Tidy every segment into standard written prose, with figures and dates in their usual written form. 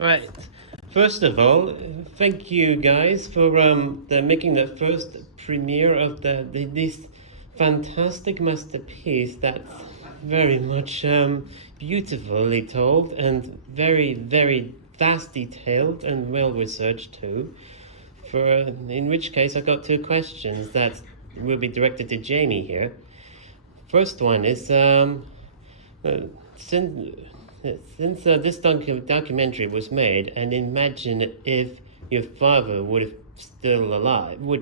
Right. First of all, thank you guys for making the first premiere of this fantastic masterpiece that's very much beautifully told and very, very vast detailed and well researched too. In which case I got two questions that will be directed to Jamie here. First one is since this documentary was made, and imagine if your father would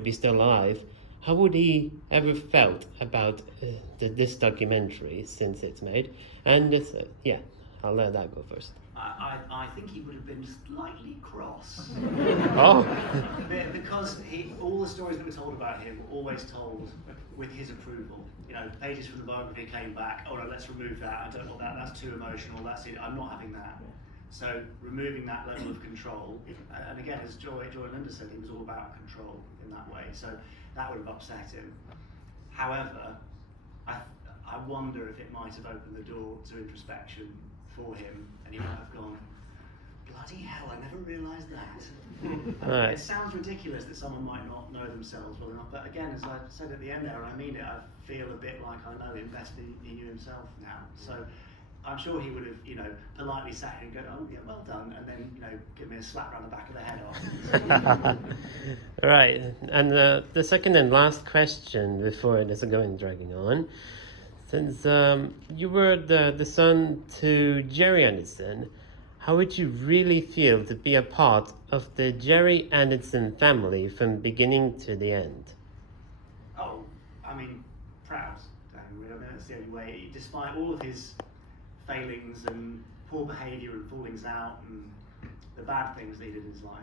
be still alive, how would he ever felt about this documentary since it's made? And yeah, I'll let that go first. I think he would have been slightly cross. Oh. Because all the stories that were told about him were always told with his approval. You know, pages from the biography came back, oh no, let's remove that, I don't want that, that's too emotional, that's it, I'm not having that. So removing that level of control, and again, as Joy and Linda said, he was all about control in that way, so that would have upset him. However, I wonder if it might have opened the door to introspection for him, and he might have gone, bloody hell, I never realised that. Right. It sounds ridiculous that someone might not know themselves well enough, but again, as I said at the end there, and I mean it, I feel a bit like I know him best than he knew himself now. So I'm sure he would have, you know, politely sat here and go, oh yeah, well done, and then, you know, give me a slap round the back of the head afterwards. Right, and the second and last question before it is dragging on. Since you were the son to Gerry Anderson, how would you really feel to be a part of the Gerry Anderson family from beginning to the end? Oh, I mean, proud. I mean, that's the only way. Despite all of his failings and poor behaviour and fallings out and the bad things that he did in his life,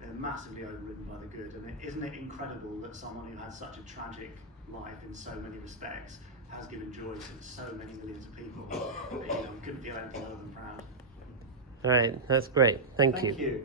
they're massively overridden by the good. And isn't it incredible that someone who had such a tragic life in so many respects has given joy to so many millions of people that, you know, we couldn't feel anything other than proud. All right, that's great. Thank you. Thank you.